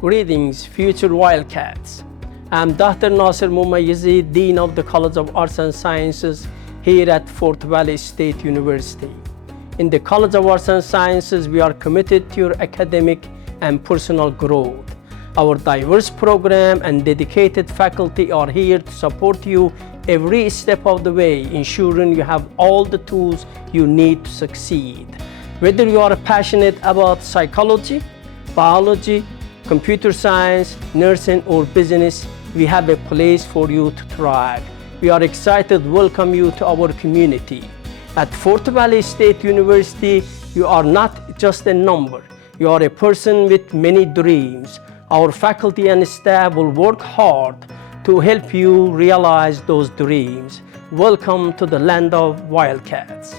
Greetings, future Wildcats. I'm Dr. Nasser Momayezi, Dean of the College of Arts and Sciences here at Fort Valley State University. In the College of Arts and Sciences, we are committed to your academic and personal growth. Our diverse program and dedicated faculty are here to support you every step of the way, ensuring you have all the tools you need to succeed. Whether you are passionate about psychology, biology, computer science, nursing, or business, we have a place for you to thrive. We are excited to welcome you to our community. At Fort Valley State University, you are not just a number. You are a person with many dreams. Our faculty and staff will work hard to help you realize those dreams. Welcome to the land of Wildcats.